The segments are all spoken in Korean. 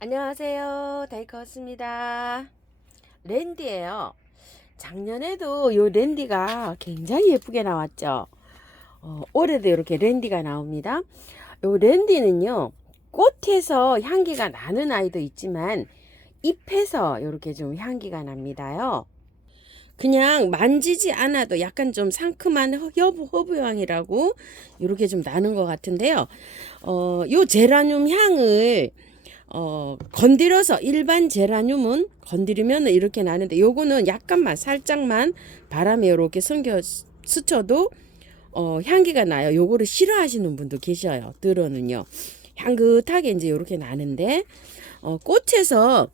안녕하세요. 다이커스입니다. 랜디예요. 작년에도 요 랜디가 굉장히 예쁘게 나왔죠. 올해도 이렇게 랜디가 나옵니다. 요 랜디는요, 꽃에서 향기가 나는 아이도 있지만 잎에서 이렇게 좀 향기가 납니다요. 그냥 만지지 않아도 약간 좀 상큼한 허브향이라고 이렇게 좀 나는 것 같은데요. 요 제라늄 향을 건드려서 일반 제라늄은 건드리면 이렇게 나는데 요거는 약간만 살짝만 바람에 이렇게 스쳐도 향기가 나요. 요거를 싫어하시는 분도 계셔요. 들어는요. 향긋하게 이제 이렇게 나는데 꽃에서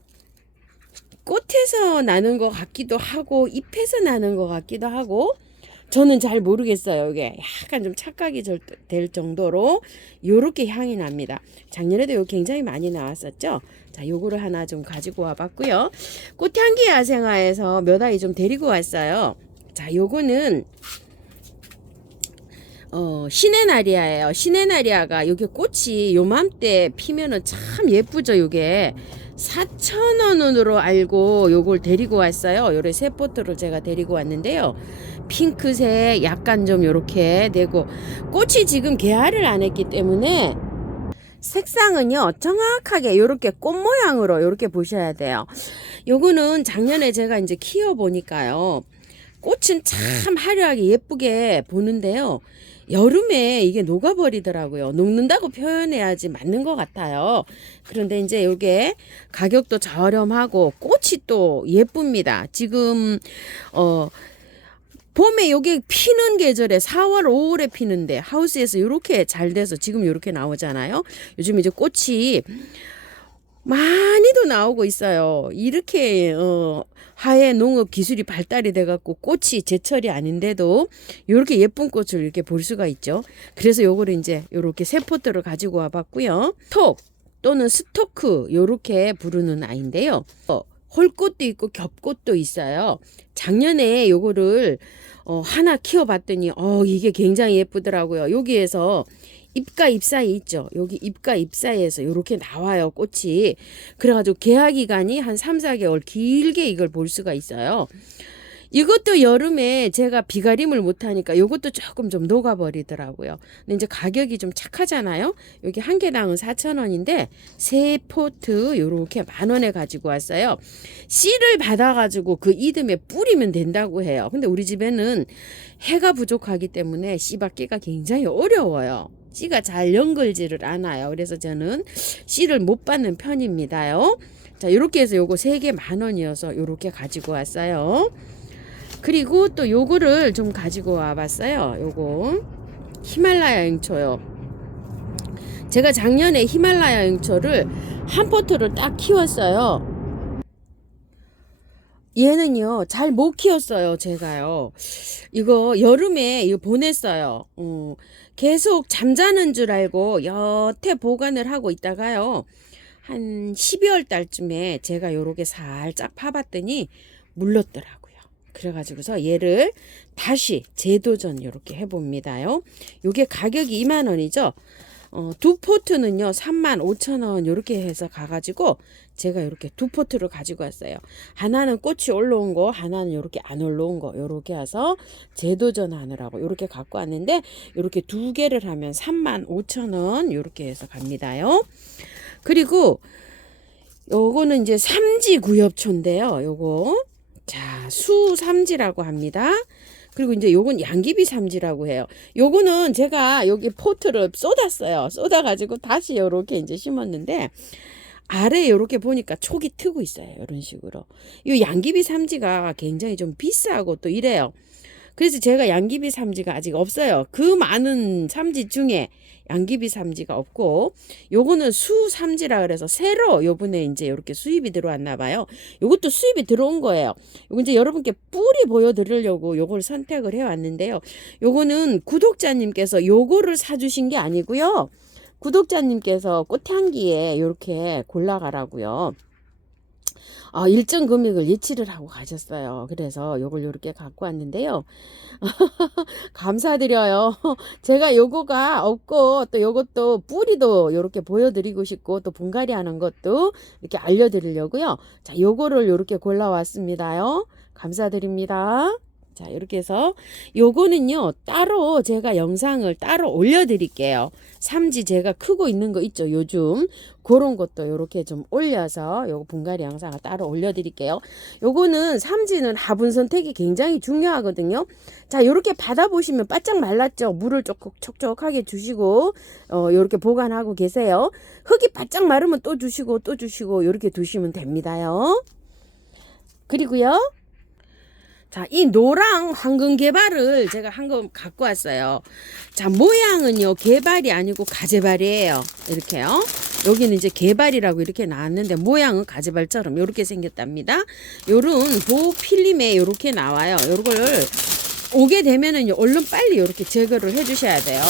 나는 것 같기도 하고 잎에서 나는 것 같기도 하고 저는 잘 모르겠어요. 이게 약간 좀 착각이 될 정도로 요렇게 향이 납니다. 작년에도 요 굉장히 많이 나왔었죠. 자, 요거를 하나 좀 가지고 와 봤고요. 꽃향기 야생화에서 몇 아이 좀 데리고 왔어요. 자, 요거는 시네나리아예요. 시네나리아가 요게 꽃이 요맘때 피면은 참 예쁘죠. 요게 4,000원으로 알고 요걸 데리고 왔어요. 요래 세 포트를 제가 데리고 왔는데요. 핑크색 약간 좀 요렇게 되고 꽃이 지금 개화를 안 했기 때문에 색상은요 정확하게 요렇게 꽃 모양으로 요렇게 보셔야 돼요. 요거는 작년에 제가 이제 키워 보니까요. 꽃은 참 화려하게 예쁘게 보는데요. 여름에 이게 녹아버리더라고요. 녹는다고 표현해야지 맞는 것 같아요. 그런데 이제 이게 가격도 저렴하고 꽃이 또 예쁩니다. 지금 봄에 요게 피는 계절에 4월, 5월에 피는데 하우스에서 이렇게 잘 돼서 지금 이렇게 나오잖아요. 요즘 이제 꽃이 많이도 나오고 있어요. 이렇게 하해 농업 기술이 발달이 돼갖고 꽃이 제철이 아닌데도 이렇게 예쁜 꽃을 이렇게 볼 수가 있죠. 그래서 요거를 이제 요렇게 세 포트를 가지고 와봤고요. 톡 또는 스토크 요렇게 부르는 아이인데요. 홀꽃도 있고 겹꽃도 있어요. 작년에 요거를 하나 키워봤더니 이게 굉장히 예쁘더라고요. 여기에서 잎과 잎 사이 있죠. 여기 잎과 잎 사이에서 이렇게 나와요. 꽃이. 그래가지고 개화 기간이 한 3, 4개월 길게 이걸 볼 수가 있어요. 이것도 여름에 제가 비가림을 못하니까 이것도 조금 좀 녹아버리더라고요. 근데 이제 가격이 좀 착하잖아요. 여기 한 개당은 4,000원인데 세 포트 요렇게 10,000원에 가지고 왔어요. 씨를 받아가지고 그 이듬해 뿌리면 된다고 해요. 근데 우리 집에는 해가 부족하기 때문에 씨 받기가 굉장히 어려워요. 씨가 잘 연결지를 않아요. 그래서 저는 씨를 못 받는 편입니다요. 자, 이렇게 해서 요거 3개 10,000원이어서 요렇게 가지고 왔어요. 그리고 또 요거를 좀 가지고 와봤어요. 요거 히말라야 앵초요. 제가 작년에 히말라야 앵초를 한 포트를 딱 키웠어요. 얘는요 잘 못 키웠어요. 제가요 이거 여름에 이거 보냈어요. 계속 잠자는 줄 알고 여태 보관을 하고 있다가요 한 12월 달쯤에 제가 요렇게 살짝 파봤더니 물렀더라고요. 그래가지고서 얘를 다시 재도전 이렇게 해봅니다요. 요게 가격이 20,000원이죠. 두 포트는요 35,000원 이렇게 해서 가가지고 제가 이렇게 두 포트를 가지고 왔어요. 하나는 꽃이 올라온 거, 하나는 이렇게 안 올라온 거 이렇게 해서 재도전 하느라고 이렇게 갖고 왔는데 이렇게 두 개를 하면 35,000원 이렇게 해서 갑니다요. 그리고 요거는 이제 삼지 구엽초인데요. 요거 자, 수삼지라고 합니다. 그리고 이제 요건 양귀비 삼지라고 해요. 요거는 제가 여기 포트를 쏟았어요. 쏟아가지고 다시 요렇게 이제 심었는데 아래 요렇게 보니까 촉이 트고 있어요. 이런 식으로. 요 양귀비 삼지가 굉장히 좀 비싸고 또 이래요. 그래서 제가 양귀비 삼지가 아직 없어요. 그 많은 삼지 중에 양귀비 삼지가 없고 요거는 수 삼지라 그래서 새로 요번에 이제 이렇게 수입이 들어왔나 봐요. 요것도 수입이 들어온 거예요. 요거 이제 여러분께 뿌리 보여드리려고 요걸 선택을 해왔는데요. 요거는 구독자님께서 요거를 사주신 게 아니고요. 구독자님께서 꽃향기에 요렇게 골라가라고요. 일정 금액을 예치를 하고 가셨어요. 그래서 요걸 요렇게 갖고 왔는데요. 감사드려요. 제가 요거가 없고 또 요것도 뿌리도 요렇게 보여드리고 싶고 또 분갈이 하는 것도 이렇게 알려드리려고요. 자, 요거를 요렇게 골라왔습니다요. 감사드립니다. 자, 이렇게 해서 요거는요 따로 제가 영상을 따로 올려드릴게요. 삼지 제가 크고 있는 거 있죠 요즘, 그런 것도 요렇게 좀 올려서 요거 분갈이 영상을 따로 올려드릴게요. 요거는 삼지는 화분 선택이 굉장히 중요하거든요. 자, 요렇게 받아보시면 바짝 말랐죠. 물을 조금 촉촉하게 주시고 요렇게 보관하고 계세요. 흙이 바짝 마르면 또 주시고 또 주시고 요렇게 두시면 됩니다요. 그리고요, 자, 이 노랑 황금 개발을 제가 한 거 갖고 왔어요. 자, 모양은요 개발이 아니고 가재발이에요. 이렇게요. 여기는 이제 개발이라고 이렇게 나왔는데 모양은 가재발처럼 이렇게 생겼답니다. 요런 보호 필름에 이렇게 나와요. 요걸 오게 되면은요 얼른 빨리 이렇게 제거를 해 주셔야 돼요.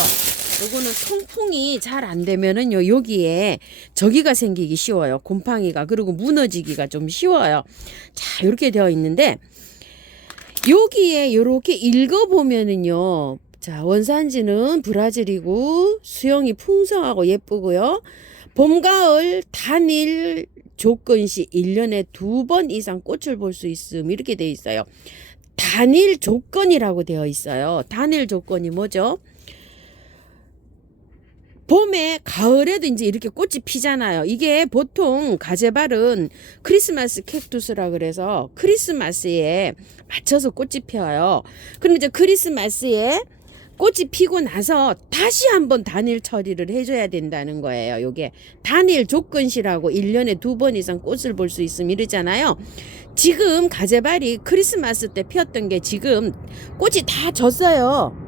요거는 통풍이 잘 안 되면은요 여기에 저기가 생기기 쉬워요. 곰팡이가. 그리고 무너지기가 좀 쉬워요. 자, 이렇게 되어 있는데 여기에 이렇게 읽어보면은요, 자, 원산지는 브라질이고 수영이 풍성하고 예쁘고요. 봄, 가을 단일 조건 시 1년에 2번 이상 꽃을 볼 수 있음 이렇게 되어 있어요. 단일 조건이라고 되어 있어요. 단일 조건이 뭐죠? 봄에 가을에도 이제 이렇게 꽃이 피잖아요. 이게 보통 가재발은 크리스마스 캡투스라 그래서 크리스마스에 맞춰서 꽃이 피어요. 그럼 이제 크리스마스에 꽃이 피고 나서 다시 한번 단일 처리를 해줘야 된다는 거예요. 요게 단일 조건시라고 1년에 2번 이상 꽃을 볼 수 있음 이러잖아요. 지금 가재발이 크리스마스 때 피었던 게 지금 꽃이 다 졌어요.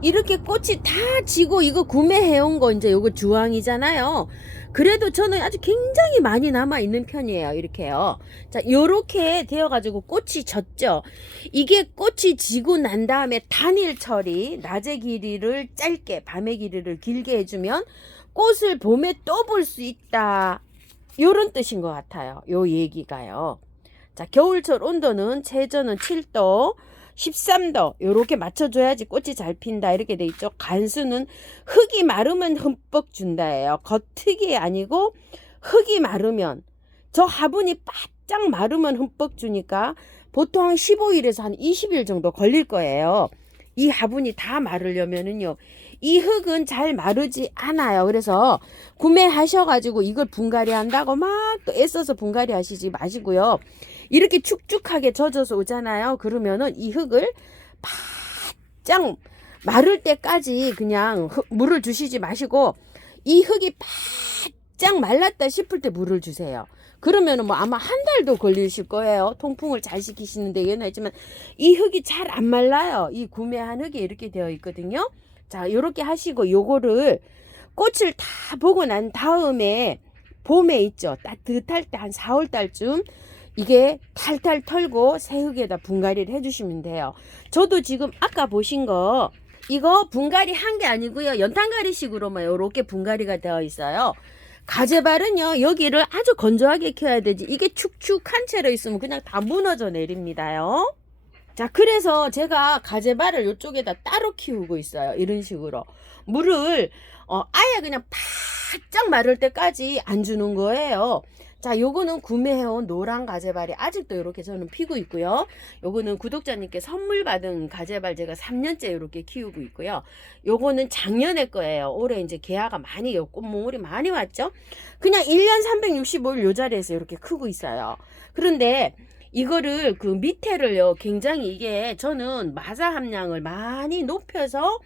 이렇게 꽃이 다 지고 이거 구매해온 거 이제 요거 주황이잖아요. 그래도 저는 아주 굉장히 많이 남아 있는 편이에요. 이렇게요. 자, 요렇게 되어 가지고 꽃이 졌죠. 이게 꽃이 지고 난 다음에 단일 처리, 낮의 길이를 짧게 밤의 길이를 길게 해주면 꽃을 봄에 또 볼 수 있다, 요런 뜻인 것 같아요. 요 얘기가요. 자, 겨울철 온도는 최저는 7도 13도 요렇게 맞춰줘야지 꽃이 잘 핀다 이렇게 돼 있죠. 간수는 흙이 마르면 흠뻑 준다예요. 겉흙이 아니고 흙이 마르면, 저 화분이 바짝 마르면 흠뻑 주니까 보통 한 15일에서 한 20일 정도 걸릴 거예요. 이 화분이 다 마르려면은요. 이 흙은 잘 마르지 않아요. 그래서 구매하셔가지고 이걸 분갈이 한다고 막 또 애써서 분갈이 하시지 마시고요. 이렇게 축축하게 젖어서 오잖아요. 그러면은 이 흙을 바짝 마를 때까지 그냥 물을 주시지 마시고 이 흙이 바짝 말랐다 싶을 때 물을 주세요. 그러면은 뭐 아마 한 달도 걸리실 거예요. 통풍을 잘 시키시는데 얘는 했지만 이 흙이 잘 안 말라요. 이 구매한 흙이 이렇게 되어 있거든요. 자, 요렇게 하시고 요거를 꽃을 다 보고 난 다음에 봄에 있죠. 따뜻할 때 한 4월 달쯤 이게 탈탈 털고 새 흙에다 분갈이를 해주시면 돼요. 저도 지금 아까 보신 거 이거 분갈이 한 게 아니고요. 연탄가리식으로 뭐 요렇게 분갈이가 되어 있어요. 가재발은요 여기를 아주 건조하게 키워야 되지 이게 축축한 채로 있으면 그냥 다 무너져 내립니다요. 자, 그래서 제가 가재발을 이쪽에다 따로 키우고 있어요. 이런 식으로 물을 아예 그냥 바짝 마를 때까지 안 주는 거예요. 자, 요거는 구매해온 노란 가재발이 아직도 이렇게 저는 피고 있고요. 요거는 구독자님께 선물 받은 가재발 제가 3년째 이렇게 키우고 있고요. 요거는 작년에 거예요. 올해 이제 개화가 많이 꽃몽울이 많이 왔죠. 그냥 1년 365일 요 자리에서 이렇게 크고 있어요. 그런데 이거를 그 밑에를요 굉장히 이게 저는 마사 함량을 많이 높여서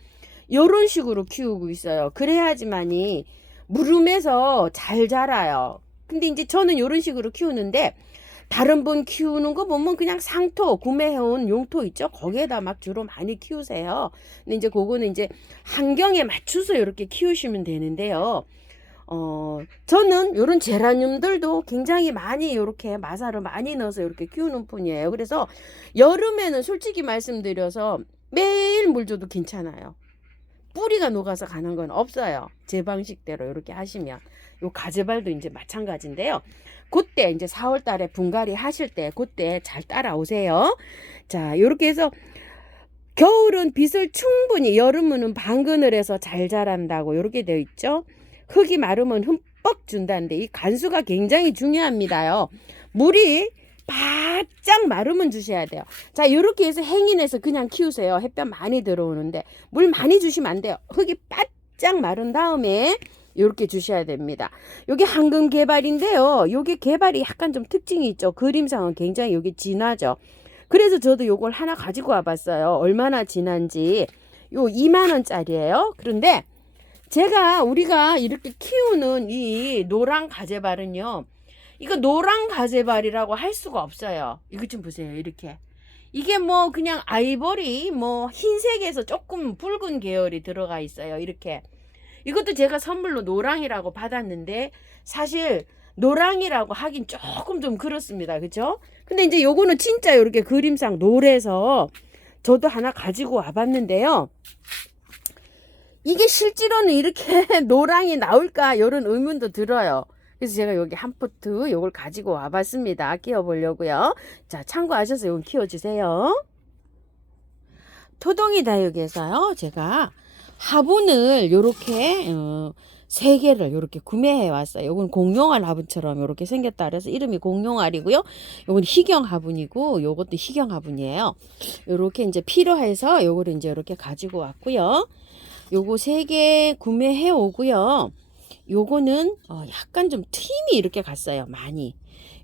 요런 식으로 키우고 있어요. 그래야지만이 무름에서 잘 자라요. 근데 이제 저는 요런 식으로 키우는데 다른 분 키우는 거 보면 그냥 상토 구매해온 용토 있죠. 거기에다 막 주로 많이 키우세요. 근데 이제 그거는 이제 환경에 맞춰서 이렇게 키우시면 되는데요. 저는 요런 제라늄들도 굉장히 많이 이렇게 마사를 많이 넣어서 이렇게 키우는 편이에요. 그래서 여름에는 솔직히 말씀드려서 매일 물 줘도 괜찮아요. 뿌리가 녹아서 가는 건 없어요. 제 방식대로 이렇게 하시면. 요 가재발도 이제 마찬가지인데요. 그때 이제 4월 달에 분갈이 하실 때 그때 잘 따라오세요. 자, 요렇게 해서 겨울은 빛을 충분히, 여름은 방그늘에서 잘 자란다고 이렇게 되어 있죠. 흙이 마르면 흠뻑 준다는데 이 간수가 굉장히 중요합니다요. 물이 바짝 마르면 주셔야 돼요. 자, 이렇게 해서 행인해서 그냥 키우세요. 햇볕 많이 들어오는데 물 많이 주시면 안 돼요. 흙이 바짝 마른 다음에 이렇게 주셔야 됩니다. 요게 황금 개발인데요. 요게 개발이 약간 좀 특징이 있죠. 그림상은 굉장히 요게 진하죠. 그래서 저도 요걸 하나 가지고 와봤어요. 얼마나 진한지. 요 2만원짜리예요. 그런데 우리가 이렇게 키우는 이 노랑 가재발은요, 이거 노랑 가재발이라고 할 수가 없어요. 이거 좀 보세요. 이렇게. 이게 뭐 그냥 아이보리 뭐 흰색에서 조금 붉은 계열이 들어가 있어요. 이렇게. 이것도 제가 선물로 노랑이라고 받았는데 사실 노랑이라고 하긴 조금 좀 그렇습니다. 그죠? 근데 이제 요거는 진짜 이렇게 그림상 노래서 저도 하나 가지고 와봤는데요. 이게 실제로는 이렇게 노랑이 나올까 이런 의문도 들어요. 그래서 제가 여기 한 포트 요걸 가지고 와봤습니다. 키워보려고요. 자, 참고하셔서 요걸 키워주세요. 토동이 다육에서요, 제가 화분을 요렇게 3개를 요렇게 구매해 왔어요. 요건 공룡알 화분처럼 요렇게 생겼다 그래서 이름이 공룡알이고요. 요건 희경 화분이고 요것도 희경 화분이에요. 요렇게 이제 필요해서 요거를 이제 요렇게 가지고 왔고요. 요거 3개 구매해 오고요. 요거는 약간 좀 트임이 이렇게 갔어요. 많이.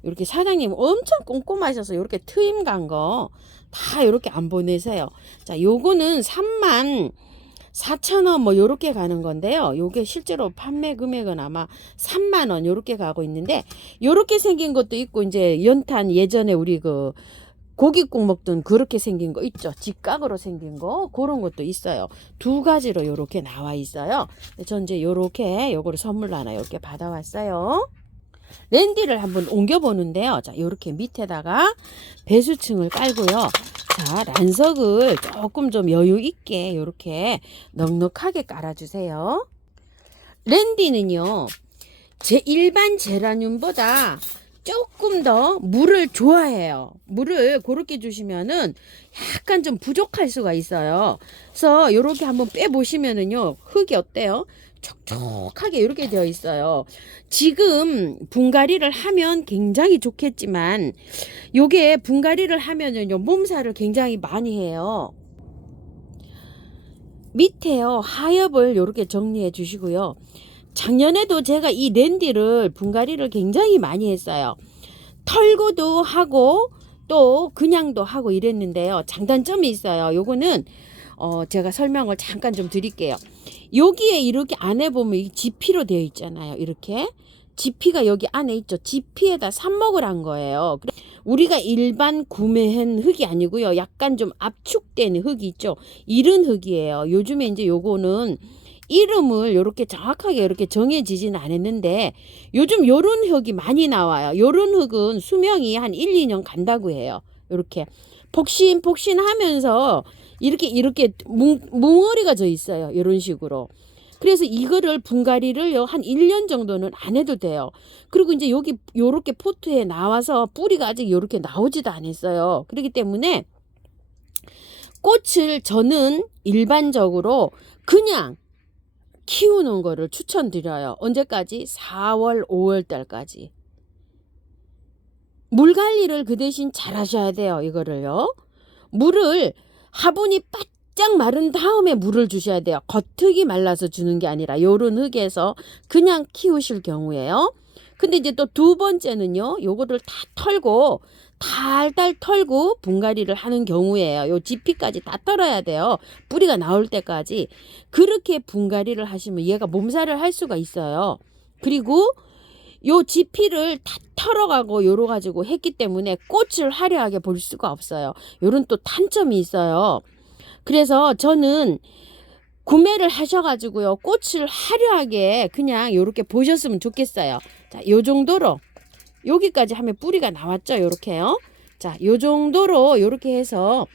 이렇게 사장님 엄청 꼼꼼하셔서 이렇게 트임 간 거 다 이렇게 안 보내세요. 자, 요거는 34,000원 뭐 요렇게 가는 건데요. 요게 실제로 판매 금액은 아마 3만원 요렇게 가고 있는데, 요렇게 생긴 것도 있고 이제 연탄 예전에 우리 그 고깃국 먹던 그렇게 생긴 거 있죠. 직각으로 생긴 거 그런 것도 있어요. 2가지로 요렇게 나와 있어요. 전 이제 요렇게 요거를 선물로 하나 이렇게 받아왔어요. 랜디를 한번 옮겨 보는데요. 자, 요렇게 밑에다가 배수층을 깔고요. 자, 란석을 조금 좀 여유 있게 요렇게 넉넉하게 깔아주세요. 랜디는요, 일반 제라늄보다 조금 더 물을 좋아해요. 물을 그렇게 주시면은 약간 좀 부족할 수가 있어요. 그래서 요렇게 한번 빼보시면은요, 흙이 어때요? 촉촉하게 이렇게 되어 있어요. 지금 분갈이를 하면 굉장히 좋겠지만 요게 분갈이를 하면은요, 몸살을 굉장히 많이 해요. 밑에요, 하엽을 이렇게 정리해 주시고요. 작년에도 제가 이 랜디를 분갈이를 굉장히 많이 했어요. 털고도 하고 또 그냥도 하고 이랬는데요. 장단점이 있어요. 요거는 제가 설명을 잠깐 좀 드릴게요. 여기에 이렇게 안에 보면 이 지피로 되어 있잖아요. 이렇게 지피가 여기 안에 있죠. 지피에다 삽목을 한 거예요. 우리가 일반 구매한 흙이 아니고요. 약간 좀 압축된 흙이 있죠. 이런 흙이에요. 요즘에 이제 요거는 이름을 이렇게 정확하게 이렇게 정해지지는 않았는데 요즘 요런 흙이 많이 나와요. 요런 흙은 수명이 한 1, 2년 간다고 해요. 이렇게 폭신폭신하면서 이렇게 뭉어리가 져 있어요. 이런 식으로. 그래서 이거를 분갈이를 한 1년 정도는 안 해도 돼요. 그리고 이제 여기 요렇게 포트에 나와서 뿌리가 아직 요렇게 나오지도 않았어요. 그렇기 때문에 꽃을 저는 일반적으로 그냥 키우는 거를 추천드려요. 언제까지? 4월, 5월 달까지. 물 관리를 그 대신 잘 하셔야 돼요. 이거를요. 물을 화분이 바짝 마른 다음에 물을 주셔야 돼요. 겉흙이 말라서 주는 게 아니라 요런 흙에서 그냥 키우실 경우에요. 근데 이제 또 2번째는요. 요거를 다 털고 달달 털고 분갈이를 하는 경우에요. 요 지피까지 다 털어야 돼요. 뿌리가 나올 때까지. 그렇게 분갈이를 하시면 얘가 몸살을 할 수가 있어요. 그리고 요 지피를 다 털어가고 요러 가지고 했기 때문에 꽃을 화려하게 볼 수가 없어요. 요런 또 단점이 있어요. 그래서 저는 구매를 하셔가지고요, 꽃을 화려하게 그냥 요렇게 보셨으면 좋겠어요. 자, 요 정도로 여기까지 하면 뿌리가 나왔죠. 요렇게요. 자, 요 정도로 요렇게 해서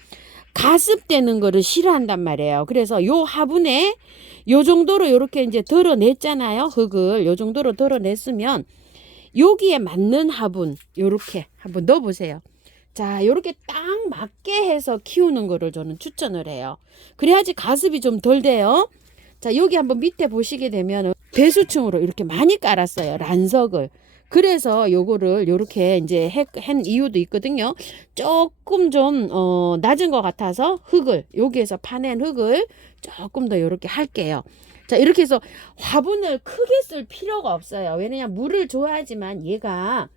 가습되는 거를 싫어한단 말이에요. 그래서 요 화분에 요 정도로 이렇게 이제 덜어냈잖아요. 흙을 요 정도로 덜어냈으면 여기에 맞는 화분 요렇게 한번 넣어 보세요. 자, 요렇게 딱 맞게 해서 키우는 거를 저는 추천을 해요. 그래야지 가습이 좀 덜 돼요. 자, 여기 한번 밑에 보시게 되면 배수층으로 이렇게 많이 깔았어요. 란석을. 그래서 요거를 요렇게 이제 한 이유도 있거든요. 조금 좀 낮은 것 같아서 흙을 여기에서 파낸 흙을 조금 더 요렇게 할게요. 자, 이렇게 해서 화분을 크게 쓸 필요가 없어요. 왜냐면 물을 줘야지만 얘가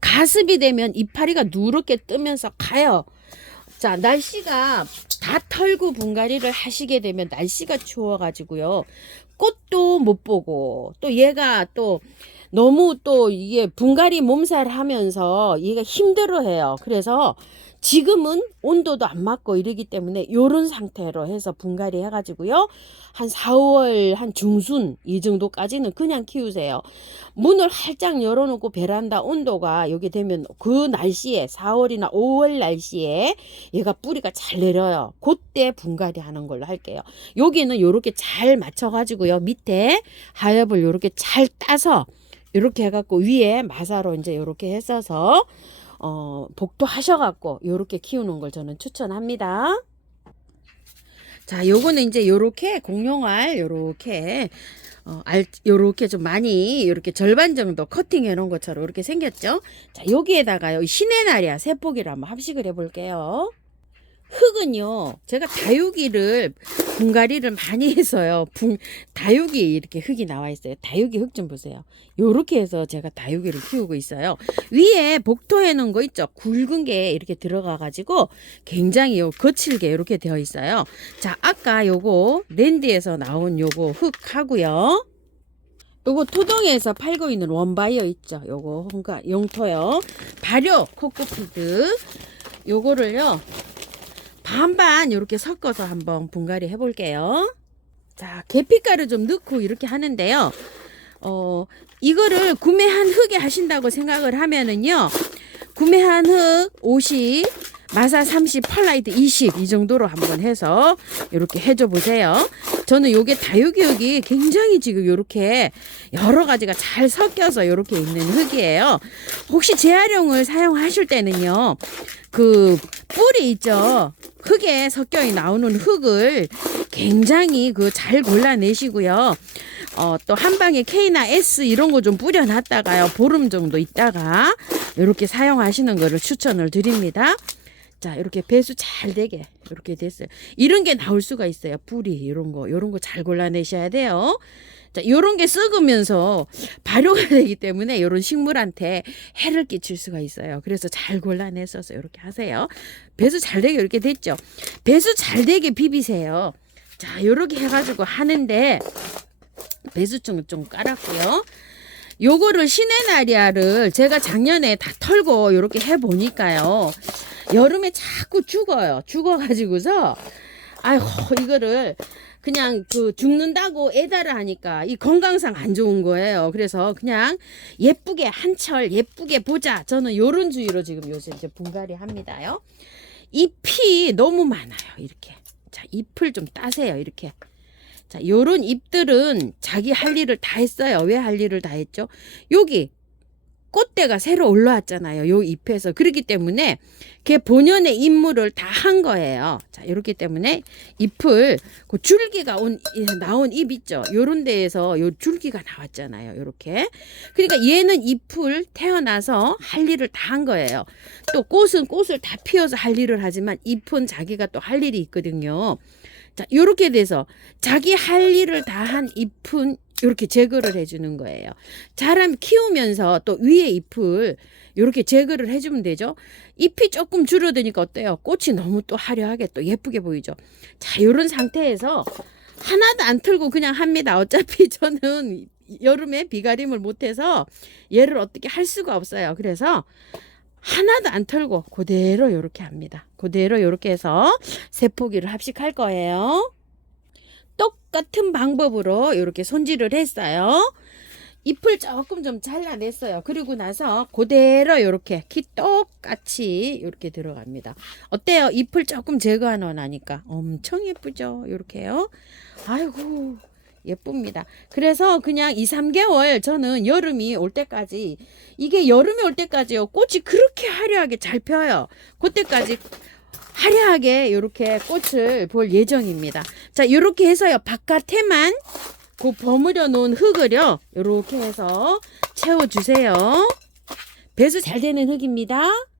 가습이 되면 이파리가 누렇게 뜨면서 가요. 자, 날씨가 다 털고 분갈이를 하시게 되면 날씨가 추워가지고요. 꽃도 못 보고 또 얘가 또 너무 또 이게 분갈이 몸살 하면서 얘가 힘들어해요. 그래서 지금은 온도도 안 맞고 이러기 때문에 요런 상태로 해서 분갈이 해가지고요. 한 4월 한 중순 이 정도까지는 그냥 키우세요. 문을 활짝 열어놓고 베란다 온도가 여기 되면 그 날씨에 4월이나 5월 날씨에 얘가 뿌리가 잘 내려요. 그때 분갈이 하는 걸로 할게요. 여기는 요렇게 잘 맞춰가지고요. 밑에 하엽을 요렇게 잘 따서 요렇게 해갖고 위에 마사로 이제 요렇게 했어서 복도 하셔갖고 요렇게 키우는 걸 저는 추천합니다. 자, 요거는 이제 요렇게 공룡알 요렇게 요렇게 좀 많이 요렇게 절반 정도 커팅해 놓은 것처럼 이렇게 생겼죠. 자, 여기에다가요 신의 날이야 세포기를 한번 합식을 해 볼게요. 흙은요 제가 다육이를 분갈이를 많이 해서요 다육이 이렇게 흙이 나와 있어요. 다육이 흙 좀 보세요. 요렇게 해서 제가 다육이를 키우고 있어요. 위에 복토해 놓은 거 있죠. 굵은 게 이렇게 들어가 가지고 굉장히 거칠게 이렇게 되어 있어요. 자, 아까 요거 랜드에서 나온 요거 흙 하고요. 요거 토동에서 팔고 있는 원바이어 있죠. 요거 뭔가 용토요. 발효 코코피드 요거를요 반반 이렇게 섞어서 한번 분갈이 해볼게요. 자, 계피가루 좀 넣고 이렇게 하는데요. 이거를 구매한 흙에 하신다고 생각을 하면은요. 구매한 흙 50, 마사 30, 펄라이트 20 이 정도로 한번 해서 이렇게 해줘 보세요. 저는 요게 다육이 흙이 굉장히 지금 요렇게 여러 가지가 잘 섞여서 요렇게 있는 흙이에요. 혹시 재활용을 사용하실 때는요. 그 뿌리 있죠. 흙에 섞여 나오는 흙을 굉장히 그 잘 골라내시고요. 또 한 방에 K나 S 이런 거 좀 뿌려놨다가요. 보름 정도 있다가 이렇게 사용하시는 거를 추천을 드립니다. 자, 이렇게 배수 잘 되게 이렇게 됐어요. 이런 게 나올 수가 있어요. 뿌리 이런 거 잘 골라내셔야 돼요. 자, 요런 게 썩으면서 발효가 되기 때문에 요런 식물한테 해를 끼칠 수가 있어요. 그래서 잘 골라내셔서 이렇게 하세요. 배수 잘 되게 이렇게 됐죠. 배수 잘 되게 비비세요. 자, 요렇게 해가지고 하는데 배수층을 좀 깔았고요. 요거를 시네나리아를 제가 작년에 다 털고 요렇게 해보니까요. 여름에 자꾸 죽어요. 죽어가지고서 아이고 이거를 그냥 그 죽는다고 애달아 하니까 이 건강상 안 좋은 거예요. 그래서 그냥 예쁘게 한철 예쁘게 보자. 저는 요런 주의로 지금 요새 이제 분갈이 합니다요. 잎이 너무 많아요. 이렇게. 자, 잎을 좀 따세요. 이렇게. 자, 요런 잎들은 자기 할 일을 다 했어요. 왜 할 일을 다 했죠? 여기 꽃대가 새로 올라왔잖아요. 요 잎에서. 그렇기 때문에 걔 본연의 임무를 다 한 거예요. 자, 이렇기 때문에 잎을 그 줄기가 나온 잎 있죠. 요런 데에서 요 줄기가 나왔잖아요. 요렇게. 그러니까 얘는 잎을 태어나서 할 일을 다 한 거예요. 또 꽃은 꽃을 다 피워서 할 일을 하지만 잎은 자기가 또 할 일이 있거든요. 자, 요렇게 돼서 자기 할 일을 다 한 잎은 이렇게 제거를 해주는 거예요. 자람 키우면서 또 위에 잎을 이렇게 제거를 해주면 되죠. 잎이 조금 줄어드니까 어때요? 꽃이 너무 또 화려하게 또 예쁘게 보이죠. 자, 이런 상태에서 하나도 안 틀고 그냥 합니다. 어차피 저는 여름에 비가림을 못해서 얘를 어떻게 할 수가 없어요. 그래서 하나도 안 털고 그대로 이렇게 합니다. 그대로 이렇게 해서 세포기를 합식할 거예요. 똑같은 방법으로 이렇게 손질을 했어요. 잎을 조금 좀 잘라냈어요. 그리고 나서 그대로 이렇게 키 똑같이 이렇게 들어갑니다. 어때요? 잎을 조금 제거하고 나니까 엄청 예쁘죠? 이렇게요. 아이고 예쁩니다. 그래서 그냥 2, 3개월 저는 여름이 올 때까지, 이게 여름이 올 때까지요. 꽃이 그렇게 화려하게 잘 펴요. 그때까지 화려하게 이렇게 꽃을 볼 예정입니다. 자, 이렇게 해서요. 바깥에만 그 버무려 놓은 흙을요. 이렇게 해서 채워주세요. 배수 잘 되는 흙입니다.